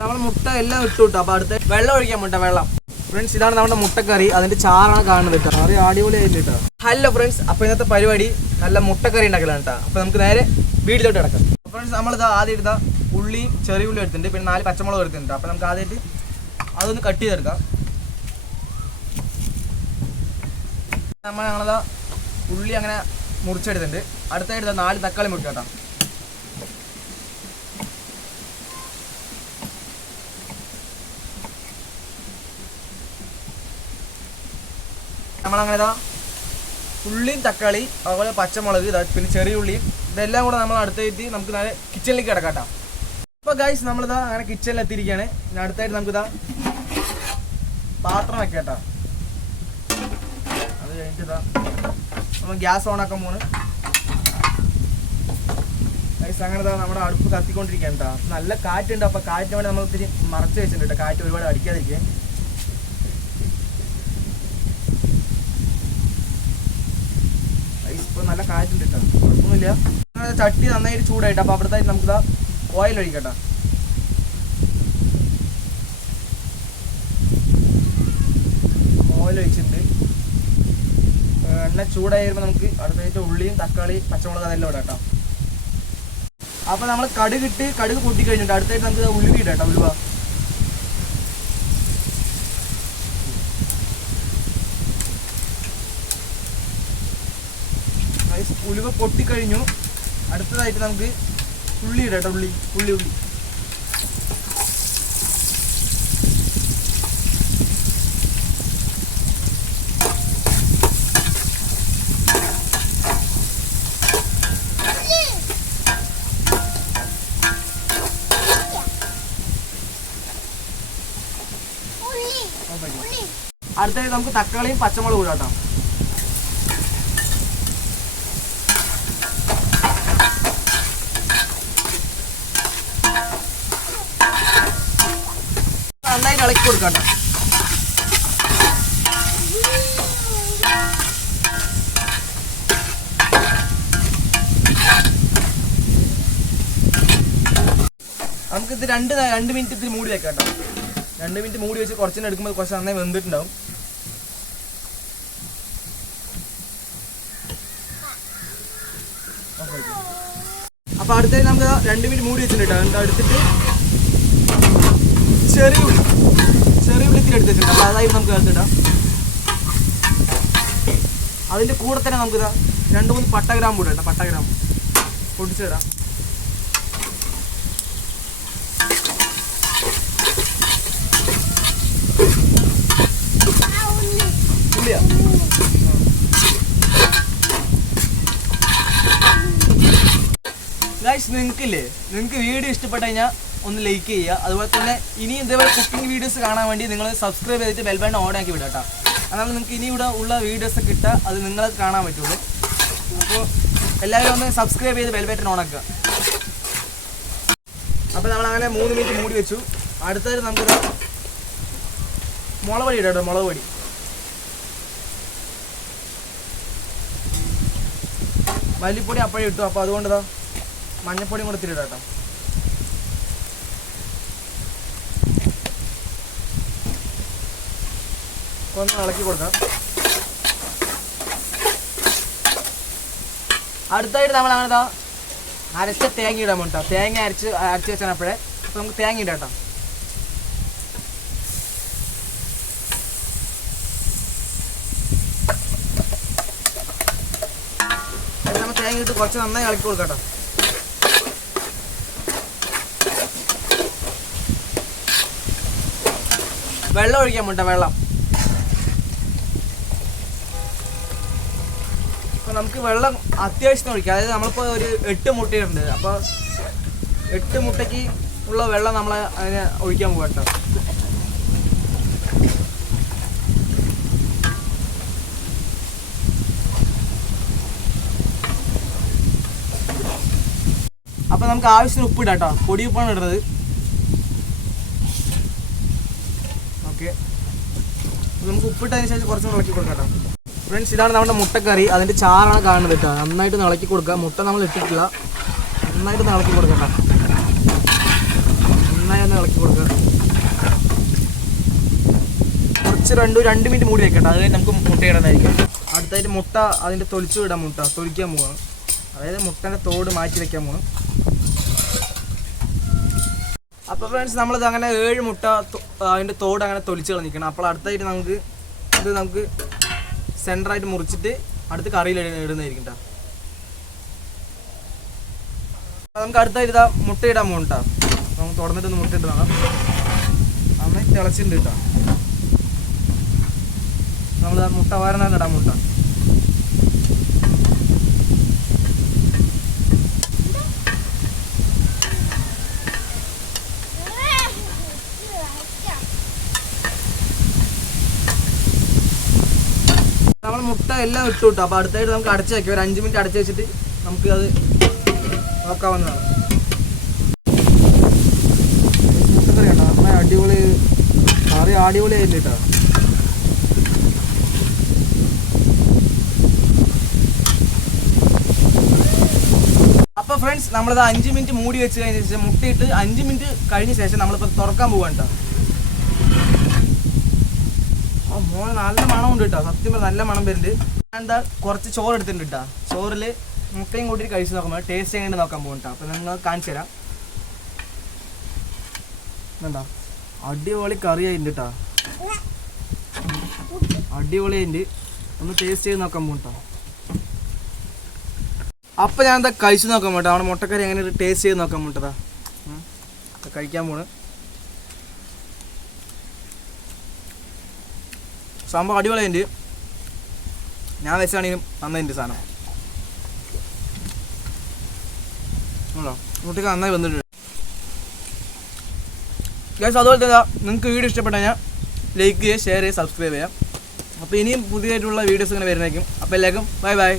നമ്മൾ മുട്ട എല്ലാം ഇട്ടു കിട്ടും. അപ്പോൾ അടുത്ത് വെള്ളം ഒഴിക്കാം. വെള്ളം ഫ്രണ്ട്സ്, ഇതാണ് നമ്മുടെ മുട്ടക്കറി. അതിൻ്റെ ചാറാണ് കാണുന്നത് കേട്ടോ. കറി അടിപൊളിയായിട്ട് കേട്ടോ. ഹലോ ഫ്രണ്ട്സ്, അപ്പോൾ ഇന്നത്തെ പരിപാടി നല്ല മുട്ടക്കറി ഉണ്ടാക്കലാണ് കേട്ടോ. അപ്പോൾ നമുക്ക് നേരെ വീട്ടിലോട്ട് കിടക്കാം. ഫ്രണ്ട്സ്, നമ്മളിത് ആദ്യം എടുത്ത ഉള്ളിയും ചെറിയ ഉള്ളി എടുത്തിട്ടുണ്ട്. പിന്നെ 4 പച്ചമുളക് എടുത്തിട്ടുണ്ട്. അപ്പോൾ നമുക്ക് ആദ്യമായിട്ട് അതൊന്ന് കട്ട് ചെയ്തെടുക്കാം. ഞങ്ങളത് ഉള്ളി അങ്ങനെ മുറിച്ചെടുത്തിട്ടുണ്ട്. അടുത്തായിട്ട് 4 തക്കാളി മുറിക്കാം കേട്ടോ. നമ്മളങ്ങനെ ഉള്ളിയും തക്കാളി അതുപോലെ പച്ചമുളക് പിന്നെ ചെറിയ ഉള്ളിയും ഇതെല്ലാം കൂടെ നമ്മൾ അടുത്തായിട്ട് നമുക്ക് നേരെ കിച്ചണിലേക്ക് കിടക്കാട്ടോ. അപ്പോൾ ഗൈസ്, നമ്മളിതാ അങ്ങനെ കിച്ചണിൽ എത്തിയിരിക്കുകയാണ്. അടുത്തായിട്ട് നമുക്കിതാ പാത്രം വെക്കാം കേട്ടോ. അത് കഴിഞ്ഞിട്ട് നമ്മൾ ഗ്യാസ് ഓൺ ആക്കാൻ പോണ്. ഗൈസ്, അങ്ങനെ നമ്മുടെ അടുപ്പ് കത്തിക്കൊണ്ടിരിക്കുകയാണ് കേട്ടോ. നല്ല കാറ്റുണ്ട്. അപ്പോൾ കാറ്റിന് വേണ്ടി നമ്മൾ ഇത്തിരി മറച്ച് വെച്ചിട്ടുണ്ട് കേട്ടോ. കാറ്റ് ഒരുപാട് അടിക്കാതിരിക്കുക. ഇപ്പോൾ നല്ല കാറ്റുണ്ട് കേട്ടോ. കുഴപ്പമൊന്നുമില്ല. ചട്ടി നന്നായിട്ട് ചൂടായിട്ട് അപ്പോൾ അവിടുത്തായിട്ട് നമുക്കിതാ ഓയിൽ ഒഴിക്കട്ടോ. ഓയിൽ ഒഴിച്ചിട്ടുണ്ട്. എണ്ണ ചൂടായി വരുമ്പോൾ നമുക്ക് അടുത്തായിട്ട് ഉള്ളിയും തക്കാളി പച്ചമുളക് അതെല്ലാം ഇടാം കേട്ടോ. അപ്പോൾ നമ്മൾ കടുക് പൊട്ടിക്കഴിഞ്ഞിട്ട് അടുത്തായിട്ട് നമുക്ക് ഉലുവ ഇടാം കേട്ടോ. ഉലുവ ഉലുവ പൊട്ടിക്കഴിഞ്ഞു. അടുത്തതായിട്ട് നമുക്ക് ഉള്ളി ഇടാം കേട്ടോ. ഉള്ളി അടുത്തായിട്ട് നമുക്ക് തക്കാളിയും പച്ചമുളകും ഇടാം കേട്ടോ. നന്നായിട്ട് ഇളക്കി കൊടുക്കാം കേട്ടോ. നമുക്കിത് 2 മിനിറ്റ് ഇതിൽ മൂടി വെക്കാം കേട്ടോ. 2 മിനിറ്റ് മൂടി വെച്ച് കുറച്ചിനെ എടുക്കുമ്പോൾ കുറച്ച് നന്നായി വെന്തിട്ടുണ്ടാവും. അപ്പോൾ അടുത്തായി നമുക്ക് 2 മിനിറ്റ് മൂടി വെച്ചിട്ടുണ്ട് കേട്ടോ. എടുത്തിട്ട് ചെറിയ ഉള്ളി ഇത്തിരി എടുത്ത് വെച്ചിട്ടുണ്ട്. അപ്പോൾ അതായത് നമുക്ക് എടുത്തിടാം. അതിൻ്റെ കൂടെ തന്നെ നമുക്കിതാ 2-3 പട്ടഗ്രാമ്പ് കൂടെ കേട്ടോ. പട്ടഗ്രാമ്പ് പൊടിച്ചിടാം. ഉള്ളിയാ ഗൈസ്, നിങ്ങൾക്ക് വീഡിയോ ഇഷ്ടപ്പെട്ട് കഴിഞ്ഞാൽ ഒന്ന് ലൈക്ക് ചെയ്യുക. അതുപോലെ തന്നെ ഇനി ഇതേപോലെ കുക്കിംഗ് വീഡിയോസ് കാണാൻ വേണ്ടി നിങ്ങൾ സബ്സ്ക്രൈബ് ചെയ്തിട്ട് ബെൽ ബട്ടൺ ഓൺ ആക്കി വിടാം കേട്ടോ. അതാണ് നിങ്ങൾക്ക് ഇനി ഇവിടെ ഉള്ള വീഡിയോസ് കിട്ടുക. അത് നിങ്ങൾക്ക് കാണാൻ പറ്റുള്ളൂ. അപ്പോൾ എല്ലാവരും ഒന്ന് സബ്സ്ക്രൈബ് ചെയ്ത് ബെൽ ബട്ടൺ ഓൺ ആക്കുക. അപ്പോൾ നമ്മളങ്ങനെ 3 മിനിറ്റ് മൂടി വെച്ചു. അടുത്തായിട്ട് നമുക്കിത് മുളക് പൊടി ഇടാം കേട്ടോ. മുളക് പൊടി മല്ലിപ്പൊടി അപ്പോഴേ ഇട്ടു. അപ്പോൾ അതുകൊണ്ട് മഞ്ഞപ്പൊടിയും കൂടെ ഇത്തിരി ഇടാം കേട്ടോ. ഒന്ന് ഇളക്കി കൊടുക്കാം. അടുത്തായിട്ട് നമ്മൾ അങ്ങനെ അരച്ച തേങ്ങ ഇടാൻ വേണ്ട. തേങ്ങ അരച്ച് വെച്ചാൽ അപ്പോഴേ. അപ്പോൾ നമുക്ക് തേങ്ങ ഇടാം കേട്ടോ. നമ്മൾ തേങ്ങ ഇട്ട് കുറച്ച് നന്നായി ഇളക്കി കൊടുക്കാം കേട്ടോ. വെള്ളം ഒഴിക്കാൻ വേണ്ട. വെള്ളം നമുക്ക് വെള്ളം അത്യാവശ്യത്തിന് ഒഴിക്കാം. അതായത് നമ്മളിപ്പോൾ ഒരു 8 മുട്ടയുണ്ട്. അപ്പോൾ 8 മുട്ടയ്ക്ക് ഉള്ള വെള്ളം നമ്മൾ അതിന് ഒഴിക്കാൻ പോകാം കേട്ടോ. അപ്പോൾ നമുക്ക് ആവശ്യത്തിന് ഉപ്പിടാം കേട്ടോ. പൊടി ഉപ്പാണ് ഇടുന്നത്. ഓക്കെ, നമുക്ക് ഉപ്പിട്ടതിന് ശേഷം കുറച്ചുകൂടെ ഇളക്കി കൊടുക്കാം കേട്ടോ. ഫ്രണ്ട്സ്, ഇതാണ് നമ്മുടെ മുട്ടക്കറി. അതിൻ്റെ ചാറാണ് കാണുന്നത് കേട്ടോ. നന്നായിട്ട് ഇളക്കി കൊടുക്കുക. മുട്ട നമ്മൾ ഇട്ടിട്ടില്ല. നന്നായിട്ട് ഇളക്കി കൊടുക്കട്ടോ. നന്നായി ഒന്ന് ഇളക്കി കൊടുക്കുക. കുറച്ച് 2 മിനിറ്റ് മൂടി വെക്കട്ടെ. അത് കഴിഞ്ഞ് നമുക്ക് മുട്ട ഇടാനായിരിക്കും. അടുത്തായിട്ട് മുട്ട അതിൻ്റെ തൊലിച്ചു വിടാം. മുട്ട തൊലിക്കാൻ പോവാണ്. അതായത് മുട്ടേൻ്റെ തോട് മാറ്റി വെക്കാൻ പോകണം. അപ്പോൾ ഫ്രണ്ട്സ് നമ്മളിത് അങ്ങനെ 7 മുട്ട അതിൻ്റെ തോട് അങ്ങനെ തൊലിച്ച് കളഞ്ഞിരിക്കണം. അപ്പോൾ അടുത്തായിട്ട് നമുക്ക് സെൻറ്ററായിട്ട് മുറിച്ചിട്ട് അടുത്ത് കറിയിൽ ഇടുന്നതായിരിക്കും കേട്ടോ. നമുക്ക് അടുത്തായിട്ട് ഇതാ മുട്ട ഇടാൻ പോകും കേട്ടോ. നമുക്ക് തുറന്നിട്ടൊന്ന് മുട്ട ഇട്ട് നോക്കാം. നന്നായി തിളച്ചിട്ടുണ്ട് കേട്ടോ. നമ്മൾ മുട്ട വാരനാണ് ഇടാൻ മുട്ട. നമ്മൾ മുട്ട എല്ലാം ഇട്ടു കിട്ടും. അപ്പോൾ അടുത്തായിട്ട് നമുക്ക് അടച്ച് വയ്ക്കാം. ഒരു 5 മിനിറ്റ് അടച്ച് വെച്ചിട്ട് നമുക്ക് അത് നോക്കാവുന്നതാണ്. മുട്ടക്കറി കേട്ടോ നമ്മളെ അടിപൊളി കറി അടിപൊളിയായില്ല കേട്ടോ. അപ്പോൾ ഫ്രണ്ട്സ് നമ്മളിത് 5 മിനിറ്റ് മൂടി വെച്ച് കഴിഞ്ഞ ശേഷം മുട്ടയിട്ട് 5 മിനിറ്റ് കഴിഞ്ഞ ശേഷം നമ്മളിപ്പോൾ തുറക്കാൻ പോവാണ് കേട്ടോ. മോനെ നല്ല മണമുണ്ട് കേട്ടോ. സത്യം പറഞ്ഞാൽ നല്ല മണം വരുന്നുണ്ട്. ഞാൻ എന്താ കുറച്ച് ചോറ് എടുത്തിട്ടുണ്ട് കേട്ടോ. ചോറിൽ മുട്ടയും കൂട്ടിയിട്ട് കഴിച്ച് നോക്കുമ്പോൾ ടേസ്റ്റ് എങ്ങനെ നോക്കാൻ പോകും കേട്ടോ. അപ്പോൾ നിങ്ങൾ കാണിച്ചു തരാം. എന്താ അടിപൊളി കറിയായിട്ടുണ്ട് കേട്ടോ. അടിപൊളിയായിട്ടുണ്ട്. ഒന്ന് ടേസ്റ്റ് ചെയ്ത് നോക്കാൻ പോകും കേട്ടോ. അപ്പോൾ ഞാൻ എന്താ കഴിച്ച് നോക്കാൻ പോട്ടോ. അവിടെ മുട്ടക്കറി എങ്ങനെ ടേസ്റ്റ് ചെയ്ത് നോക്കാൻ പോട്ടതാ കഴിക്കാൻ പോണ്. സംഭവം അടിപൊളിയുണ്ട്. ഞാൻ വെച്ചാണെങ്കിലും നന്നായിട്ടുണ്ട് സാധനം. മുട്ടക്ക് നന്നായി വന്നിട്ടുണ്ട്. ഗൈസ് അതുപോലെ തന്നെ നിങ്ങൾക്ക് വീഡിയോ ഇഷ്ടപ്പെട്ടാൽ ഞാൻ ലൈക്ക് ചെയ്യുക, ഷെയർ ചെയ്യുക, സബ്സ്ക്രൈബ് ചെയ്യാം. അപ്പോൾ ഇനിയും പുതിയതായിട്ടുള്ള വീഡിയോസ് ഇങ്ങനെ വരുന്നതായിരിക്കും. അപ്പോൾ എല്ലാവർക്കും ബൈ ബൈ.